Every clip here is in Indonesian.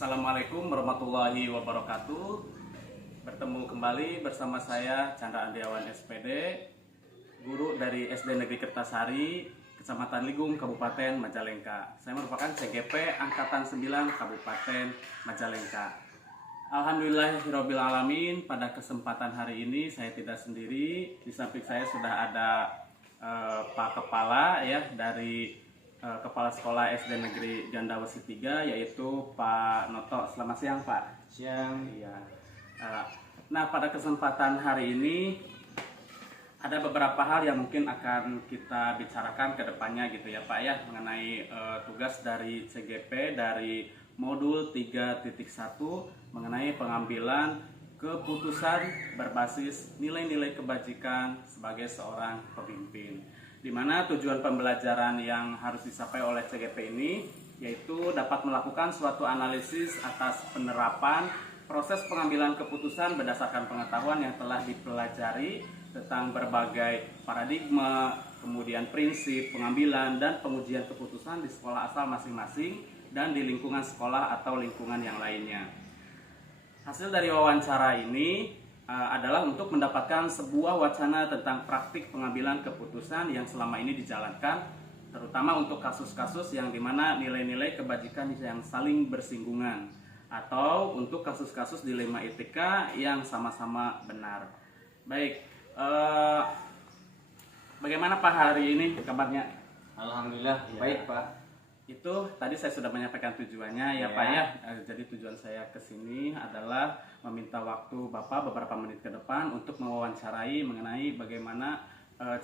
Assalamualaikum warahmatullahi wabarakatuh. Bertemu kembali bersama saya Chandra Andiawan SPD, guru dari SD Negeri Kertasari, Kecamatan Ligung, Kabupaten Majalengka. Saya merupakan CGP Angkatan 9 Kabupaten Majalengka. Alhamdulillahirabbil alamin, pada kesempatan hari ini saya tidak sendiri. Di samping saya sudah ada Pak Kepala ya dari Kepala Sekolah SD Negeri Jandawesi 3, yaitu Pak Noto. Selamat siang, Pak. Siang. Iya. Nah, pada kesempatan hari ini ada beberapa hal yang mungkin akan kita bicarakan ke depannya gitu ya, Pak ya, mengenai tugas dari CGP dari modul 3.1 mengenai pengambilan keputusan berbasis nilai-nilai kebajikan sebagai seorang pemimpin. Di mana tujuan pembelajaran yang harus dicapai oleh CGP ini yaitu dapat melakukan suatu analisis atas penerapan proses pengambilan keputusan berdasarkan pengetahuan yang telah dipelajari tentang berbagai paradigma, kemudian prinsip pengambilan dan pengujian keputusan di sekolah asal masing-masing dan di lingkungan sekolah atau lingkungan yang lainnya. Hasil dari wawancara ini adalah untuk mendapatkan sebuah wacana tentang praktik pengambilan keputusan yang selama ini dijalankan, terutama untuk kasus-kasus yang dimana nilai-nilai kebajikan yang saling bersinggungan, atau untuk kasus-kasus dilema etika yang sama-sama benar. Baik, bagaimana Pak hari ini kabarnya? Alhamdulillah Ya. baik, Pak. Itu tadi saya sudah menyampaikan tujuannya ya, Pak ya. Jadi tujuan saya ke sini adalah meminta waktu Bapak beberapa menit ke depan untuk mewawancarai mengenai bagaimana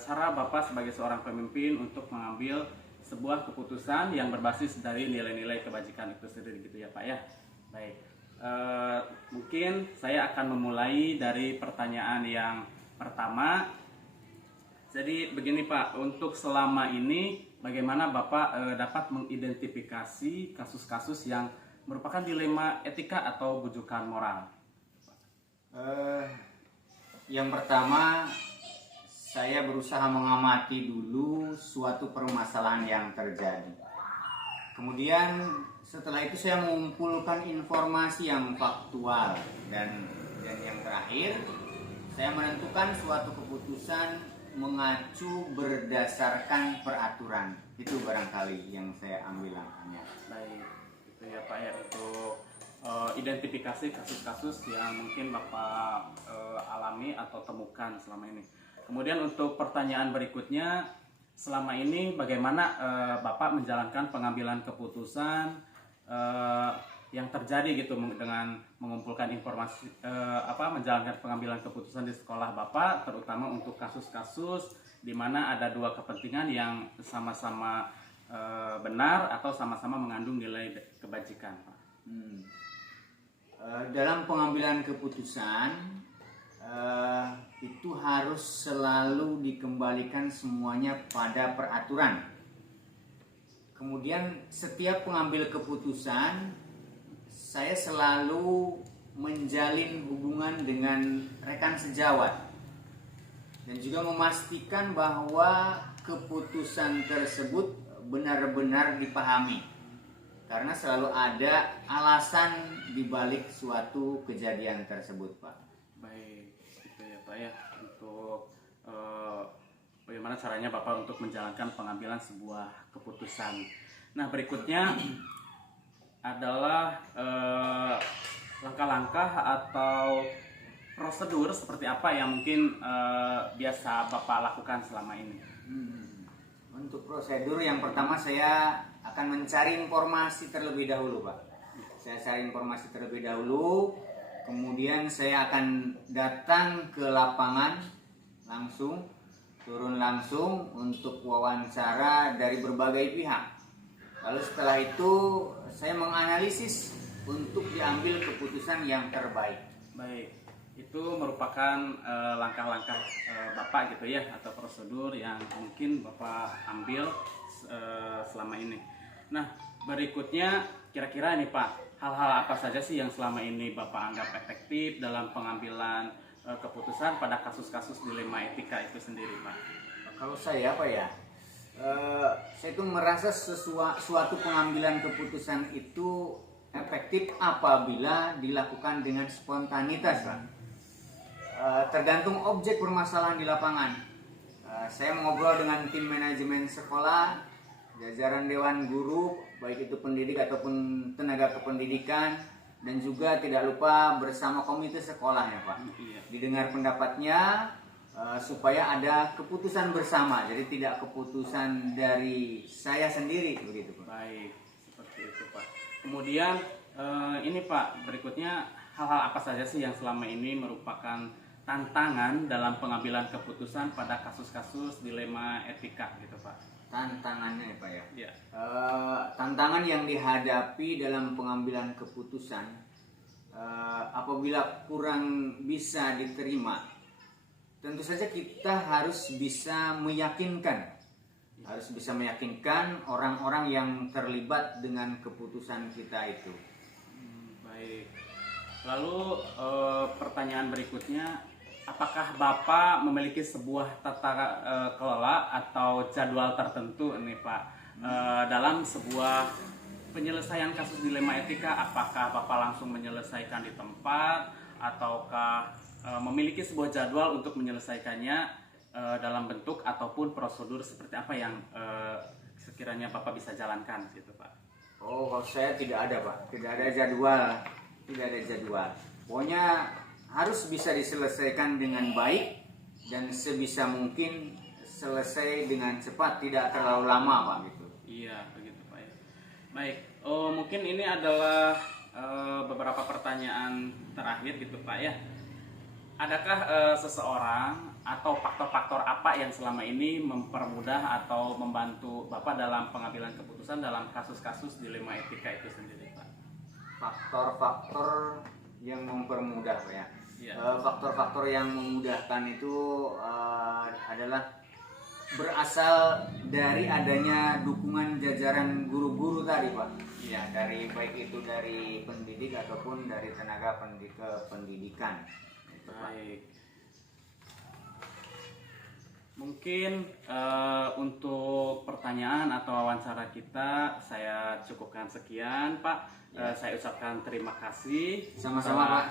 cara Bapak sebagai seorang pemimpin untuk mengambil sebuah keputusan yang berbasis dari nilai-nilai kebajikan itu sendiri gitu ya, Pak ya. Baik. Mungkin saya akan memulai dari pertanyaan yang pertama. Jadi begini Pak, untuk selama ini bagaimana Bapak dapat mengidentifikasi kasus-kasus yang merupakan dilema etika atau bujukan moral? Yang pertama, saya berusaha mengamati dulu suatu permasalahan yang terjadi. Kemudian setelah itu saya mengumpulkan informasi yang faktual dan yang terakhir saya menentukan suatu keputusan mengacu berdasarkan peraturan. Itu barangkali yang saya ambil langkahnya. Baik, itu ya Pak ya, untuk identifikasi kasus-kasus yang mungkin Bapak alami atau temukan selama ini. Kemudian untuk pertanyaan berikutnya, selama ini bagaimana Bapak menjalankan pengambilan keputusan yang terjadi gitu dengan mengumpulkan informasi menjalankan pengambilan keputusan di sekolah Bapak, terutama untuk kasus-kasus di mana ada dua kepentingan yang sama-sama benar atau sama-sama mengandung nilai kebajikan, Pak. Dalam pengambilan keputusan itu harus selalu dikembalikan semuanya pada peraturan. Kemudian setiap pengambil keputusan saya selalu menjalin hubungan dengan rekan sejawat dan juga memastikan bahwa keputusan tersebut benar-benar dipahami, karena selalu ada alasan dibalik suatu kejadian tersebut, Pak. Baik, itu ya Pak ya, untuk bagaimana caranya Bapak untuk menjalankan pengambilan sebuah keputusan. Nah, berikutnya adalah langkah-langkah atau prosedur seperti apa yang mungkin biasa Bapak lakukan selama ini. Untuk prosedur yang pertama saya akan mencari informasi terlebih dahulu, Pak. Saya cari informasi terlebih dahulu, kemudian saya akan datang ke lapangan langsung, turun langsung untuk wawancara dari berbagai pihak. Lalu setelah itu saya menganalisis untuk diambil keputusan yang terbaik. Baik, itu merupakan langkah-langkah Bapak gitu ya, atau prosedur yang mungkin Bapak ambil selama ini. Nah, berikutnya kira-kira ini Pak, hal-hal apa saja sih yang selama ini Bapak anggap efektif dalam pengambilan keputusan pada kasus-kasus dilema etika itu sendiri, Pak? Kalau saya apa ya? Saya tuh merasa suatu pengambilan keputusan itu efektif apabila dilakukan dengan spontanitas, Pak. Tergantung objek permasalahan di lapangan. Saya mengobrol dengan tim manajemen sekolah, jajaran dewan guru, baik itu pendidik ataupun tenaga kependidikan, dan juga tidak lupa bersama komite sekolah ya Pak. Didengar pendapatnya supaya ada keputusan bersama, jadi tidak keputusan dari saya sendiri begitu Pak. Baik, seperti itu Pak. Kemudian ini Pak, berikutnya hal-hal apa saja sih yang selama ini merupakan tantangan dalam pengambilan keputusan pada kasus-kasus dilema etika gitu Pak? Tantangannya ya Pak ya. Iya. Tantangan yang dihadapi dalam pengambilan keputusan apabila kurang bisa diterima, tentu saja kita harus bisa meyakinkan orang-orang yang terlibat dengan keputusan kita itu. Baik. Lalu pertanyaan berikutnya, apakah Bapak memiliki sebuah tata kelola atau jadwal tertentu nih Pak dalam sebuah penyelesaian kasus dilema etika? Apakah Bapak langsung menyelesaikan di tempat ataukah memiliki sebuah jadwal untuk menyelesaikannya dalam bentuk ataupun prosedur seperti apa yang sekiranya Bapak bisa jalankan gitu Pak? Oh, kalau saya tidak ada Pak, tidak ada jadwal. Pokoknya harus bisa diselesaikan dengan baik dan sebisa mungkin selesai dengan cepat, tidak terlalu lama Pak gitu. Iya begitu Pak ya. Baik, mungkin ini adalah beberapa pertanyaan terakhir gitu Pak ya. Adakah seseorang atau faktor-faktor apa yang selama ini mempermudah atau membantu Bapak dalam pengambilan keputusan dalam kasus-kasus dilema etika itu sendiri Pak? Faktor-faktor yang mempermudah Pak ya. Faktor-faktor yang memudahkan itu adalah berasal dari adanya dukungan jajaran guru-guru tadi Pak. Ya, dari baik itu dari pendidik ataupun dari tenaga pendidikan. Itu, baik. Mungkin untuk pertanyaan atau wawancara kita saya cukupkan sekian Pak. Saya ucapkan terima kasih Sama-sama Pak,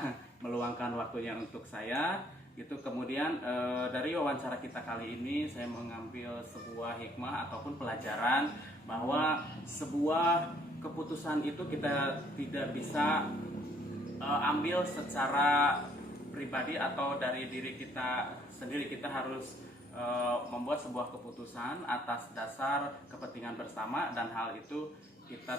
meluangkan waktunya untuk saya. Gitu. Kemudian dari wawancara kita kali ini saya mengambil sebuah hikmah ataupun pelajaran bahwa sebuah keputusan itu kita tidak bisa ambil secara pribadi atau dari diri kita sendiri. Kita harus membuat sebuah keputusan atas dasar kepentingan bersama, dan hal itu kita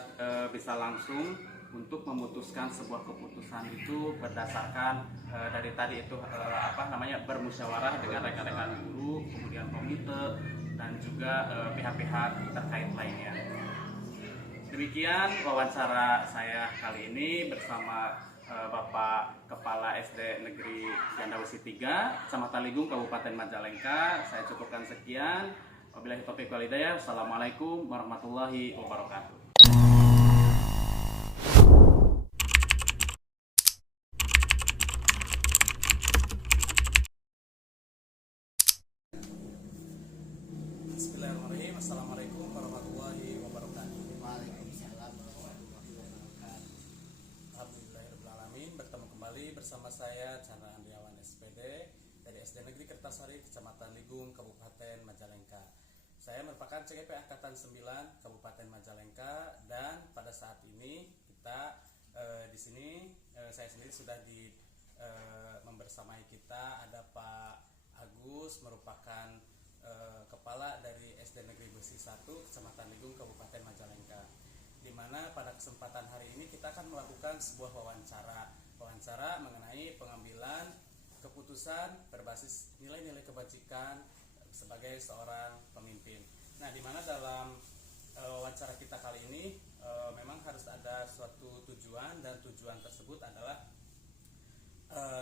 bisa langsung untuk memutuskan sebuah keputusan itu berdasarkan dari tadi itu bermusyawarah dengan rekan-rekan guru, kemudian komite dan juga pihak-pihak terkait lainnya. Demikian wawancara saya kali ini bersama Bapak Kepala SD Negeri Gandawesi 3, Kecamatan Ligung, Kabupaten Majalengka. Saya cukupkan sekian. Wabillahi taufiq wal hidayah. Assalamualaikum warahmatullahi wabarakatuh. Bismillahirrahmanirrahim. Assalamualaikum warahmatullahi wabarakatuh. Waalaikumsalam warahmatullahi wabarakatuh. Alhamdulillahirrahmanirrahim. Bertemu kembali bersama saya Chandra Andriawan SPD dari SD Negeri Kertasari, Kecamatan Ligung, Kabupaten Majalengka. Saya merupakan CGP Angkatan 9 Kabupaten Majalengka, dan pada saat ini kita di sini saya sendiri sudah membersamai kita ada Pak Agus, merupakan Kepala dari SD Negeri Besi 1 Kecamatan Ligung Kabupaten Majalengka, di mana pada kesempatan hari ini kita akan melakukan sebuah wawancara mengenai pengambilan keputusan berbasis nilai-nilai kebajikan sebagai seorang pemimpin. Nah, di mana dalam wawancara kita kali ini memang harus ada suatu tujuan, dan tujuan tersebut adalah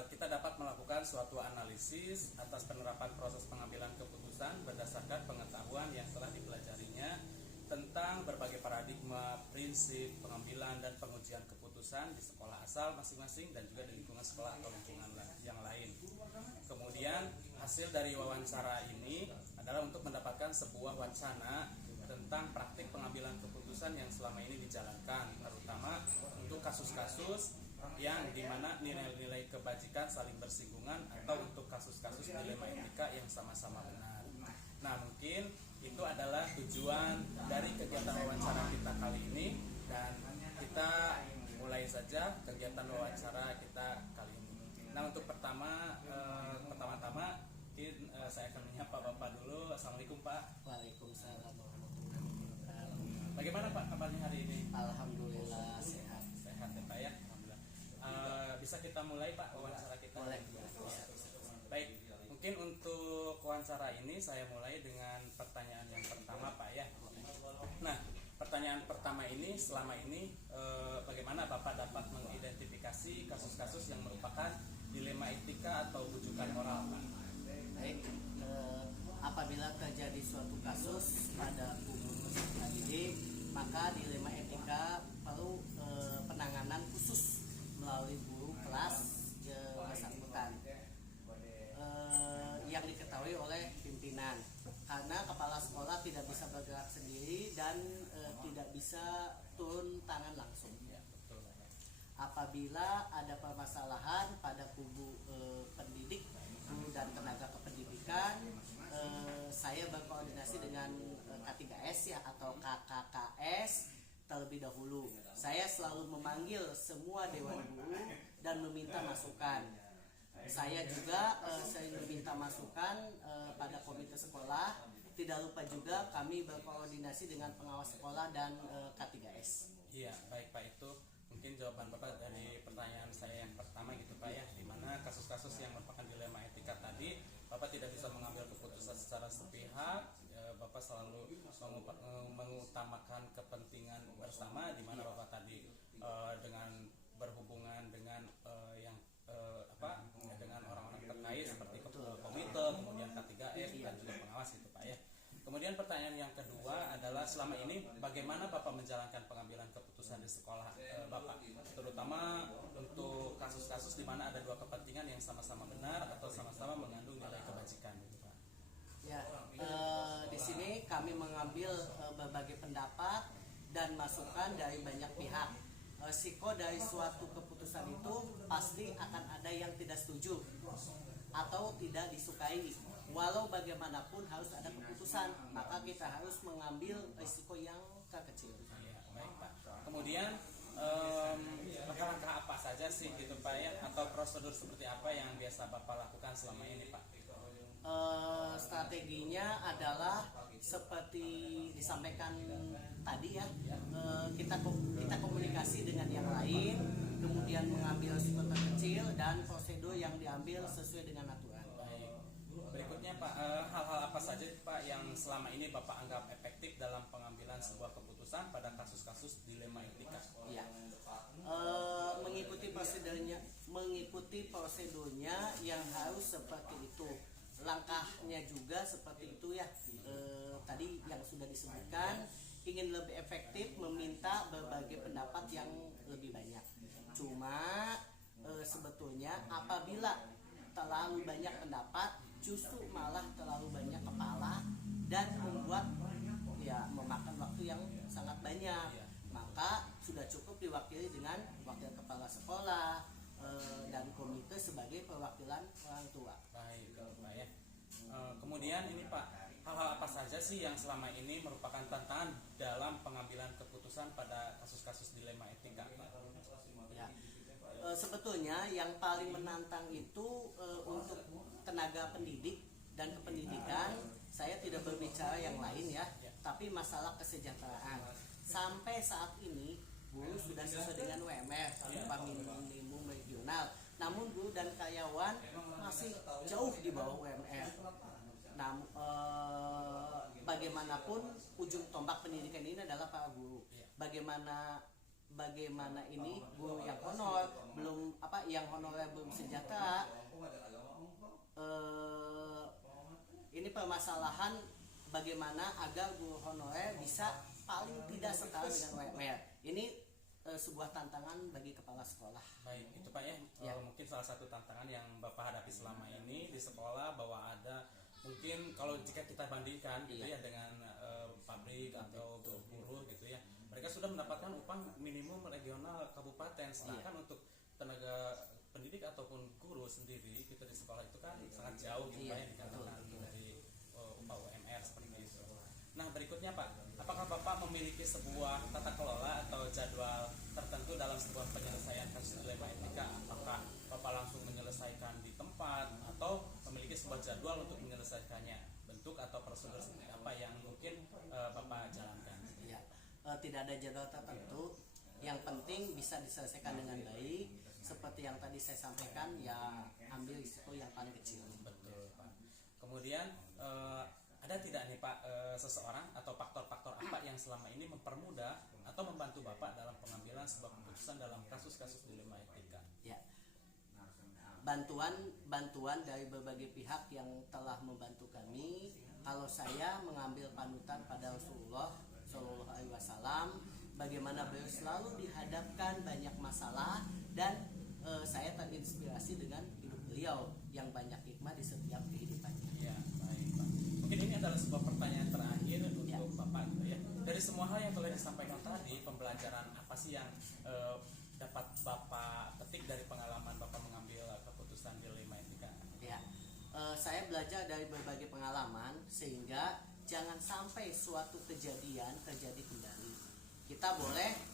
kita dapat melakukan suatu analisis atas penerapan proses pengambilan keputusan berdasarkan pengetahuan yang telah dipelajarinya tentang berbagai paradigma, prinsip pengambilan dan pengujian keputusan di sekolah asal masing-masing dan juga di lingkungan sekolah atau lingkungan yang lain. Kemudian hasil dari wawancara ini adalah untuk mendapatkan sebuah wacana tentang praktik pengambilan keputusan yang selama ini dijalankan, terutama untuk kasus-kasus yang dimana nilai-nilai kebajikan saling bersinggungan atau untuk kasus-kasus dilema etika yang sama-sama benar. Nah, mungkin itu adalah tujuan dari kegiatan wawancara kita kali ini, dan kita mulai saja kegiatan wawancara kita kali ini. Nah, untuk pertama-tama saya akan menyapa Bapak dulu. Assalamualaikum Pak. Waalaikumsalam warahmatullahi wabarakatuh. Bagaimana Pak kabarnya hari ini? Alhamdulillah sehat. Sehat ya Pak ya. Alhamdulillah. Bisa kita mulai Pak wawancara kita? Boleh. Baik, mungkin untuk wawancara ini saya mulai dengan pertanyaan yang pertama Pak ya. Nah, pertanyaan pertama ini, selama ini bagaimana Bapak dapat mengidentifikasi kasus-kasus yang merupakan dilema etika atau bujukan moral Pak? Baik, apabila terjadi suatu kasus pada kubu peserta didik, maka dilema etika perlu penanganan khusus melalui guru kelas bersangkutan yang diketahui oleh pimpinan, karena kepala sekolah tidak bisa bergerak sendiri dan tidak bisa turun tangan langsung. Apabila ada permasalahan pada kubu pendidik, guru dan tenaga kependidikan, saya berkoordinasi dengan K3S ya atau KKKS terlebih dahulu. Saya selalu memanggil semua dewan guru dan meminta masukan. Saya juga sering meminta masukan pada komite sekolah. Tidak lupa juga kami berkoordinasi dengan pengawas sekolah dan K3S. Iya, baik Pak, itu mungkin jawaban Bapak dari pertanyaan saya yang pertama gitu Pak ya, dimana kasus-kasus yang merupakan dilema etika tadi Bapak tidak bisa mengambil keputusan secara sepihak, Bapak selalu mengutamakan kepentingan bersama, dimana Bapak tadi dengan berhubungan dengan dengan orang-orang terkait seperti komite, kemudian K3S dan juga pengawas itu Pak ya. Kemudian pertanyaan yang kedua adalah, selama ini bagaimana Bapak menjalankan pengambilan keputusan di sekolah Bapak, terutama untuk kasus-kasus di mana ada dua kepentingan yang sama-sama benar atau sama-sama mengandung nilai kebajikan gitu Pak. Ya, di sini kami mengambil berbagai pendapat dan masukan dari banyak pihak. Siko dari suatu keputusan itu pasti akan ada yang tidak setuju atau tidak disukai. Walau bagaimanapun harus ada keputusan, maka kita harus mengambil risiko yang terkecil. Ya, baik Pak. Kemudian langkah-langkah apa saja sih gitu Pak ya, atau prosedur seperti apa yang biasa Bapak lakukan selama ini Pak? Strateginya adalah seperti disampaikan tadi ya, kita komunikasi dengan yang lain, kemudian mengambil risiko terkecil dan prosedur yang diambil sesuai dengan aturan. Baik. Berikutnya Pak, hal-hal apa saja Pak yang selama ini Bapak anggap efektif dalam pengambilan sebuah keputusan pada kasus-kasus dilema etika? Ya, mengikuti prosedurnya yang harus seperti itu. Langkahnya juga seperti itu ya. Tadi yang sudah disebutkan, ingin lebih efektif meminta berbagai pendapat yang lebih banyak. Cuma sebetulnya apabila terlalu banyak pendapat, justru malah terlalu banyak kepala dan membuat ya memakan waktu yang sangat banyak. Maka sudah cukup diwakili dengan wakil kepala sekolah dan komite sebagai perwakilan orang tua. Baik Pak ya. Kemudian ini Pak, hal-hal apa saja sih yang selama ini merupakan tantangan dalam pengambilan keputusan pada kasus-kasus dilema etika Pak? Ya. Sebetulnya yang paling menantang itu untuk tenaga pendidik dan kependidikan, saya tidak berbicara yang lain ya, tapi masalah kesejahteraan. Sampai saat ini guru sudah sesuai dengan UMR, upah minimum regional. Namun guru dan karyawan masih jauh di bawah UMR. Bagaimanapun ujung tombak pendidikan ini adalah para guru. Bagaimana ini guru yang honor yang honorer belum sejahtera. Ini permasalahan bagaimana agar guru honorer bisa paling tidak setara dengan UMR. Ini sebuah tantangan bagi kepala sekolah. Baik, itu Pak ya. Mungkin salah satu tantangan yang Bapak hadapi selama ini di sekolah, bahwa ada mungkin kalau jika kita bandingkan gitu ya dengan pabrik atau buruh gitu ya, mereka sudah mendapatkan upah minimum regional kabupaten, sedangkan untuk tenaga pendidik ataupun guru sendiri kita di sekolah itu kan sangat jauh gitu ya dikatakan dari upah UMR seperti itu. Nah berikutnya Pak, apakah Bapak memiliki sebuah tata kelola atau jadwal tertentu dalam sebuah penyelesaian kasus dilema etika? Apakah Bapak langsung menyelesaikan di tempat atau memiliki sebuah jadwal untuk menyelesaikannya? Bentuk atau prosedur seperti apa yang mungkin Bapak jalankan? Ya, tidak ada jadwal tertentu. Yang penting bisa diselesaikan dengan baik. Seperti yang tadi saya sampaikan, ya ambil risiko yang paling kecil. Betul Pak. Kemudian ada tidak nih Pak seseorang atau faktor-faktor apa yang selama ini mempermudah atau membantu Bapak dalam pengambilan sebuah keputusan dalam kasus-kasus dilema etika? Ya, bantuan dari berbagai pihak yang telah membantu kami. Kalau saya mengambil panutan pada Rasulullah Shallallahu Alaihi Wasallam, bagaimana beliau selalu dihadapkan banyak masalah, dan saya terinspirasi dengan hidup beliau yang banyak hikmah di setiap kehidupannya. Ya, baik Pak. Mungkin ini adalah sebuah pertanyaan terakhir untuk Bapak gitu ya. Dari semua hal yang telah disampaikan tadi, pembelajaran apa sih yang dapat Bapak petik dari pengalaman Bapak mengambil keputusan dilema etika? Ya, saya belajar dari berbagai pengalaman sehingga jangan sampai suatu kejadian terjadi kembali. Kita boleh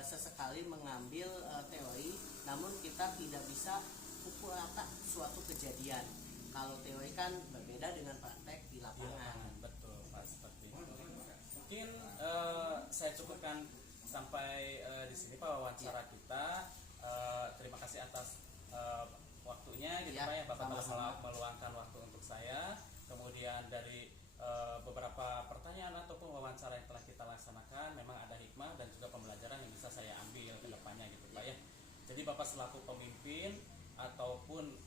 sesekali mengambil teori, namun kita tidak bisa pukul rata suatu kejadian. Kalau teori kan berbeda dengan praktek di lapangan. Betul Pak, seperti itu. Mungkin saya cukupkan sampai di sini Pak wawancara kita. Terima kasih atas waktunya gitu Pak ya, Bapak telah meluangkan waktu untuk saya. Kemudian dari beberapa pertanyaan ataupun wawancara yang telah kita laksanakan, memang ada hikmah dan juga pembelajaran yang bisa saya ambil ke depannya gitu Pak ya. Jadi Bapak selaku pemimpin ataupun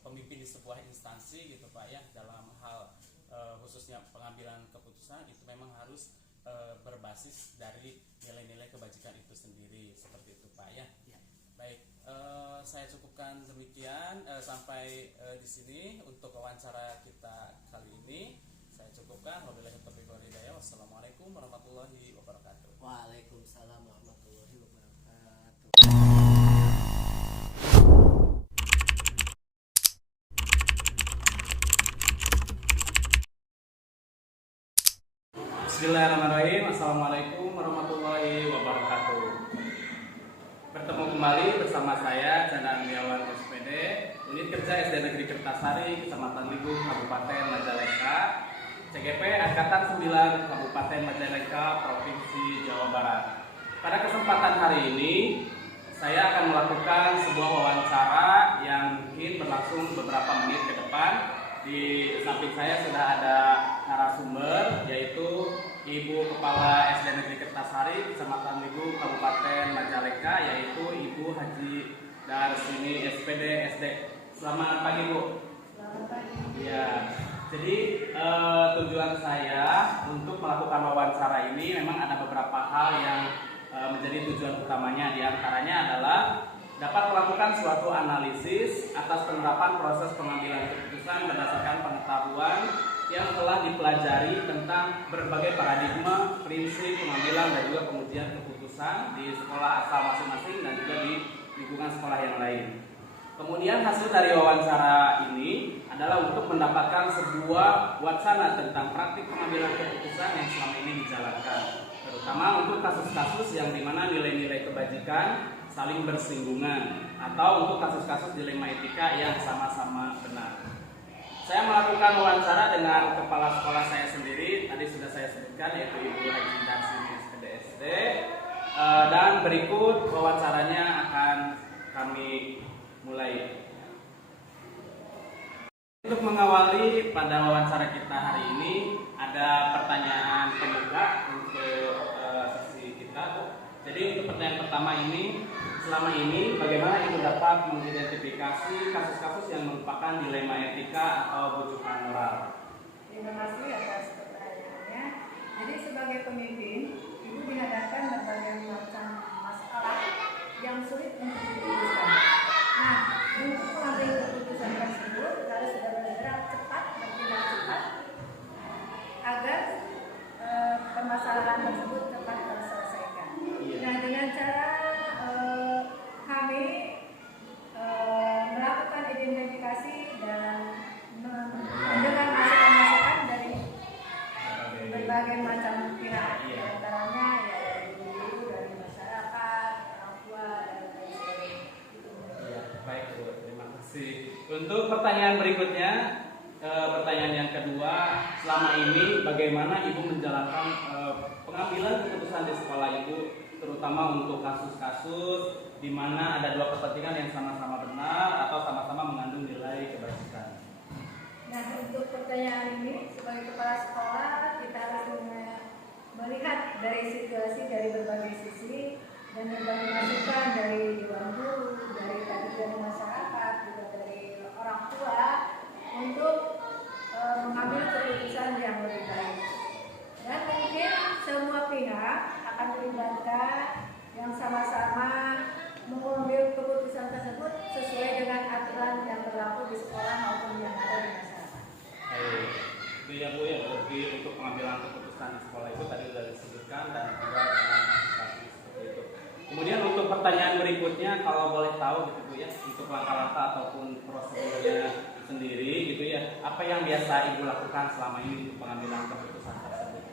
pemimpin di sebuah instansi gitu Pak ya, dalam hal khususnya pengambilan keputusan itu memang harus berbasis dari nilai-nilai kebajikan itu sendiri, seperti itu Pak ya. Baik, saya cukupkan demikian sampai di sini untuk wawancara kita kali ini. Saya cukupkan. Wabillahi taufiq wal hidayah. Wassalamualaikum warahmatullahi wabarakatuh. Waalaikumsalam warahmatullahi wabarakatuh. Bismillahirrahmanirrahim. Assalamualaikum warahmatullahi wabarakatuh. Bertemu kembali bersama saya Chandra Andriawan SPD, Unit Kerja SD Negeri Kertasari, Kecamatan Ligung, Kabupaten Majalengka, CGP Angkatan 9, Kabupaten Majalengka, Provinsi Jawa Barat. Pada kesempatan hari ini, saya akan melakukan sebuah wawancara yang mungkin berlangsung beberapa menit ke depan. Di samping saya sudah ada narasumber, yaitu Ibu Kepala SD Negeri Kertasari, Kecamatan Ligung, Kabupaten Majalengka, yaitu Ibu Haji Darsini SPD SD. Selamat pagi Bu. Selamat pagi. Ya, jadi tujuan saya untuk melakukan wawancara ini memang ada beberapa hal yang menjadi tujuan utamanya. Di antaranya adalah dapat melakukan suatu analisis atas penerapan proses pengambilan keputusan berdasarkan pengetahuan yang telah dipelajari tentang berbagai paradigma, prinsip pengambilan dan juga pengujian keputusan di sekolah asal masing-masing dan juga di lingkungan sekolah yang lain. Kemudian hasil dari wawancara ini adalah untuk mendapatkan sebuah wacana tentang praktik pengambilan keputusan yang selama ini dijalankan, terutama untuk kasus-kasus yang dimana nilai-nilai kebajikan saling bersinggungan atau untuk kasus-kasus dilema etika yang sama-sama benar. Saya melakukan wawancara dengan kepala sekolah saya sendiri, tadi sudah saya sebutkan, yaitu Ibu Haji Darsini SPD, dan berikut wawancaranya akan kami mulai. Untuk mengawali pada wawancara kita hari ini, ada pertanyaan pembuka untuk sesi kita. Jadi untuk pertanyaan pertama ini, selama ini bagaimana Ibu dapat mengidentifikasi kasus-kasus yang merupakan dilema etika atau bujukan moral? Terima kasih atas pertanyaannya. Jadi sebagai pemimpin, Ibu dihadapkan berbagai macam masalah yang sulit untuk diputuskan. Nah, untuk mengambil keputusan tersebut harus bergerak cepat, bertindak cepat agar permasalahan tersebut cepat Untuk pertanyaan berikutnya, pertanyaan yang kedua, selama ini bagaimana Ibu menjalankan pengambilan keputusan di sekolah Ibu, terutama untuk kasus-kasus di mana ada dua kepentingan yang sama-sama benar atau sama-sama mengandung nilai kebajikan. Nah, untuk pertanyaan ini sebagai kepala sekolah kita harus melihat dari situasi dari berbagai sisi dan berbagai masukan dari dewan guru, dari masyarakat, juga dari orang tua untuk mengambil keputusan yang lebih baik. Dan mungkin semua pihak akan dilibatkan yang sama-sama mengambil keputusan tersebut sesuai dengan aturan yang berlaku di sekolah maupun yang ada di masyarakat. Baik, itu ya Bu ya, berarti untuk pengambilan keputusan di sekolah itu tadi sudah disebutkan dan juga seperti itu. Kemudian untuk pertanyaan berikutnya, kalau boleh tahu gitu Bu ya, untuk langkah-langkah ataupun prosedurnya sendiri gitu ya, apa yang biasa Ibu lakukan selama ini untuk pengambilan keputusan tersebut?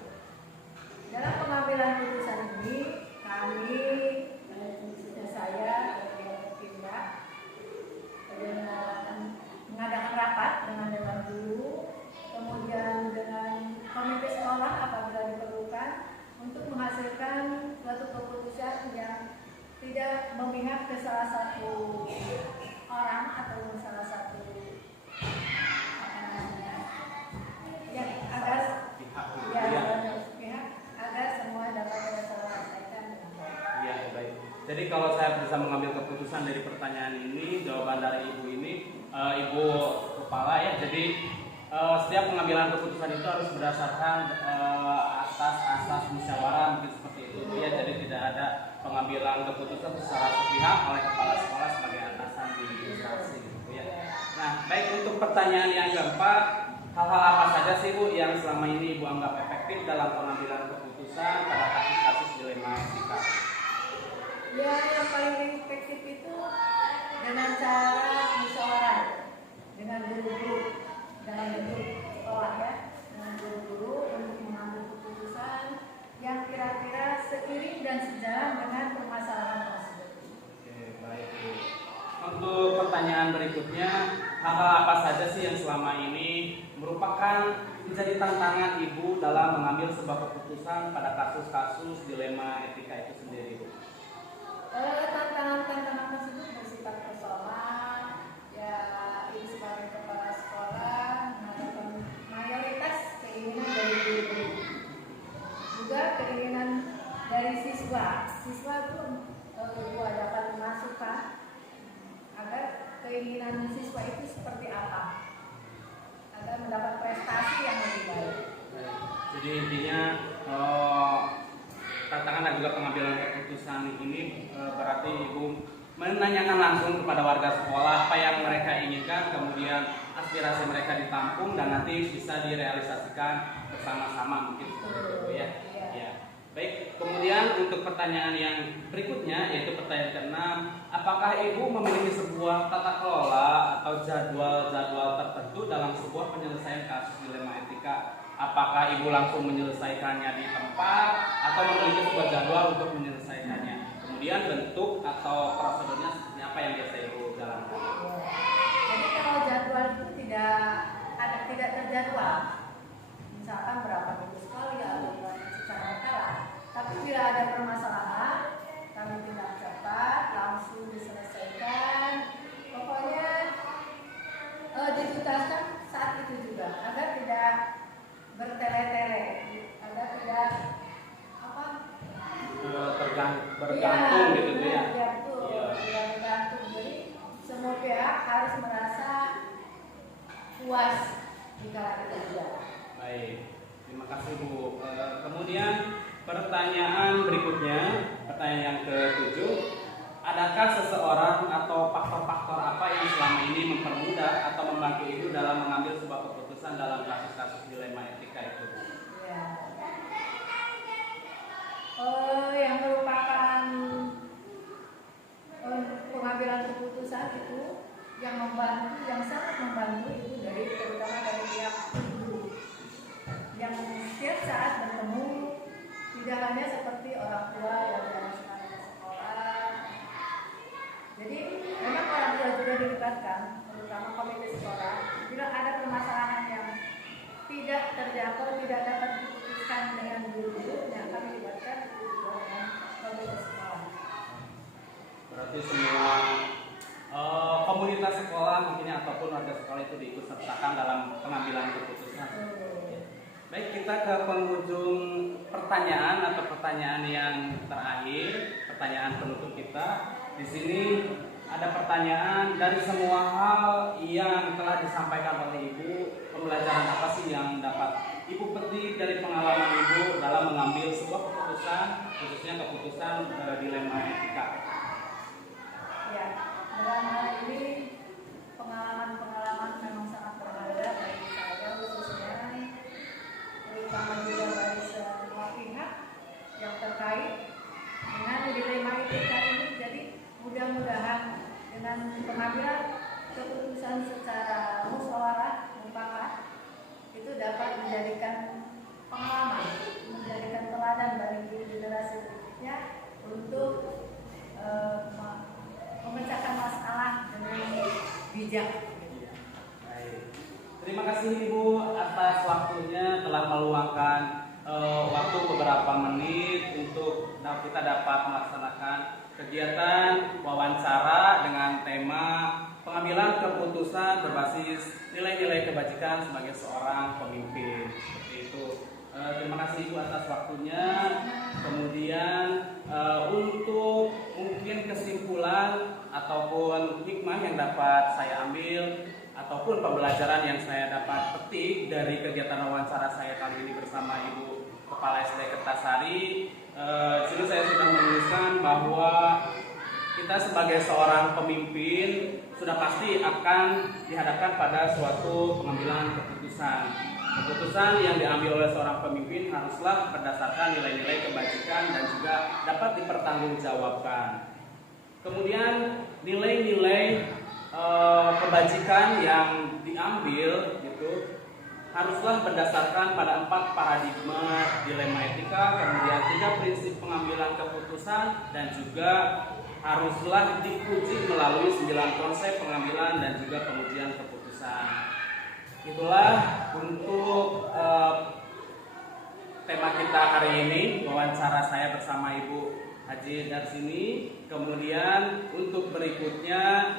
Dalam pengambilan keputusan ini, kami khususnya saya dan Pindah mengadakan rapat dengan dewan guru, kemudian dengan komite sekolah apabila diperlukan untuk menghasilkan suatu keputusan yang tidak memihak ke salah satu orang atau salah satu yang agar pihak agar semua dapat terselesaikan dengan baik. Iya, baik. Jadi kalau saya bisa mengambil keputusan dari pertanyaan ini, jawaban dari Ibu ini, Ibu Kepala ya, jadi setiap pengambilan keputusan itu harus berdasarkan atas asas musyawarah, mungkin seperti itu ya. Jadi tidak ada pengambilan keputusan secara sepihak oleh kepala sekolah sebagai atasan di instansi gitu ya. Nah, baik, untuk pertanyaan yang keempat, hal-hal apa saja sih Bu yang selama ini Ibu anggap efektif dalam pengambilan keputusan pada kasus-kasus dilema etika? Ya, yang paling efektif itu dengan cara musyawarah dengan guru-guru dalam bentuk sekolah ya, dengan guru-guru untuk mengambil keputusan yang kira-kira seiring dan sejalan dengan permasalahan tersebut. Oke, baik Bu. Untuk pertanyaan berikutnya, hal-hal apa saja sih yang selama ini merupakan menjadi tantangan Ibu dalam mengambil sebuah keputusan pada kasus-kasus dilema etika itu sendiri Bu? Tantangan-tantangan tersebut bersifat personal, ya ini sebagai kepala sekolah menghadapan mayoritas keinginan dari guru, juga keinginan dari siswa. Siswa itu dapat masukan agar keinginan siswa itu seperti apa, agar mendapat prestasi yang lebih baik. Jadi intinya tantangan dan juga pengambilan keputusan ini berarti Ibu menanyakan langsung kepada warga sekolah apa yang mereka inginkan, kemudian aspirasi mereka ditampung dan nanti bisa direalisasikan bersama-sama mungkin seperti itu ya. Ya. Baik, kemudian untuk pertanyaan yang berikutnya yaitu pertanyaan ke-6, apakah Ibu memiliki sebuah tata kelola atau jadwal-jadwal tertentu dalam sebuah penyelesaian kasus dilema etika? Apakah Ibu langsung menyelesaikannya di tempat atau memiliki sebuah jadwal untuk menyelesaikannya? Kemudian bentuk atau prosedurnya seperti apa yang biasa Ibu jalankan? Jadi kalau jadwal itu tidak terjadwal, misalkan berapa minggu sekali atau secara berkala. Tapi bila ada permasalahan, kami tindak cepat, langsung diselesaikan. Pokoknya dituntaskan saat itu juga, agar tidak bertele-tele, agar tidak bergantung gitu ya. Bergantung. Jadi semua pihak harus merasa puas jika kita juga. Baik, terima kasih Bu. Kemudian pertanyaan berikutnya, pertanyaan yang ke-7, adakah seseorang atau faktor-faktor apa yang selama ini mempermudah atau membantu Ibu dalam mengambil sebuah keputusan dalam kasus-kasus dilema etika itu? Ya. Yang merupakan pengambilan keputusan itu yang membantu, yang sangat membantu itu terutama dari pihak guru yang setiap saat bertemu, tidak hanya seperti orang tua yang dimasukkan ke sekolah. Jadi memang orang tua juga dilibatkan, terutama saja kalau tidak dapat diputuskan dengan guru-gurunya, kami libatkan guru dan komunitas sekolah. Berarti semua komunitas sekolah mungkin ataupun warga sekolah itu diikut sertakan dalam pengambilan keputusan. Baik, kita ke penghujung pertanyaan atau pertanyaan yang terakhir, pertanyaan penutup kita. Di sini ada pertanyaan dari semua hal yang telah disampaikan oleh Ibu, pembelajaran apa sih yang dapat Ibu petik dari pengalaman Ibu dalam mengambil sebuah keputusan, khususnya keputusan dilema etika? Ya, dalam hal ini pengalaman-pengalaman memang sangat berharga bagi saya khususnya, terutama juga bagi semua pihak yang terkait dengan dilema etika ini. Jadi mudah-mudahan dengan pengambilan keputusan secara musyawarah mufakat itu dapat menjadikan pengalaman, menjadikan teladan bagi generasi berikutnya untuk memecahkan masalah dengan bijak. Baik. Terima kasih Ibu atas waktunya telah meluangkan waktu beberapa menit untuk kita dapat melaksanakan kegiatan wawancara dengan tema pengambilan keputusan berbasis nilai-nilai kebajikan sebagai seorang pemimpin. Seperti itu. Terima kasih Ibu atas waktunya. Kemudian untuk mungkin kesimpulan ataupun hikmah yang dapat saya ambil ataupun pembelajaran yang saya dapat petik dari kegiatan wawancara saya kali ini bersama Ibu Kepala SD Kertasari, sini saya sudah menuliskan bahwa kita sebagai seorang pemimpin sudah pasti akan dihadapkan pada suatu pengambilan keputusan. Keputusan yang diambil oleh seorang pemimpin haruslah berdasarkan nilai-nilai kebajikan dan juga dapat dipertanggungjawabkan. Kemudian nilai-nilai kebajikan yang diambil gitu haruslah berdasarkan pada 4 paradigma dilema etika, kemudian 3 prinsip pengambilan keputusan, dan juga haruslah diuji melalui 9 konsep pengambilan dan juga pengujian keputusan. Itulah untuk tema kita hari ini, wawancara saya bersama Ibu Haji Darsini. Kemudian untuk berikutnya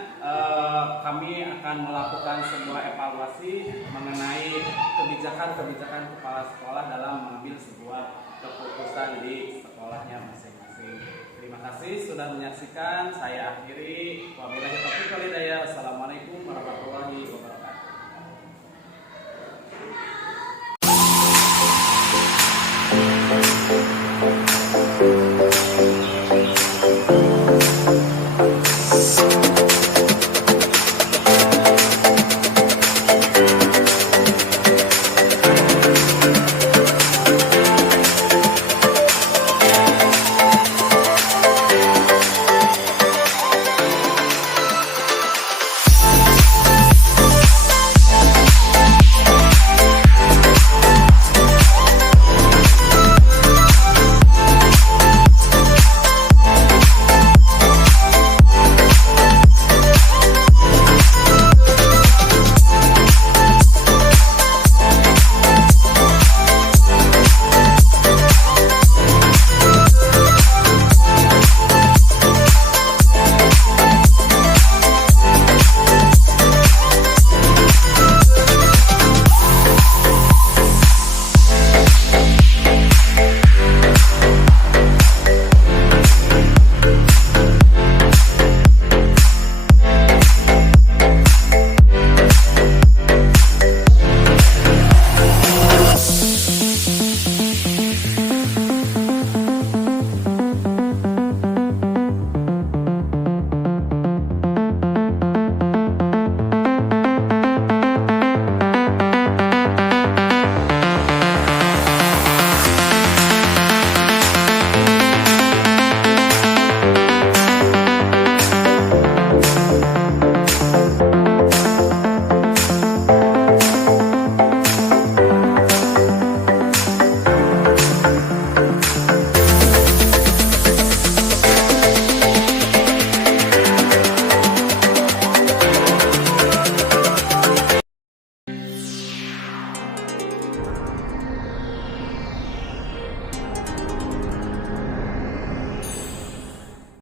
kami akan melakukan sebuah evaluasi mengenai kebijakan-kebijakan kepala sekolah dalam mengambil sebuah keputusan di sekolahnya masing-masing. Terima kasih sudah menyaksikan. Saya akhiri. Wabillahi taufiq wal hidayah.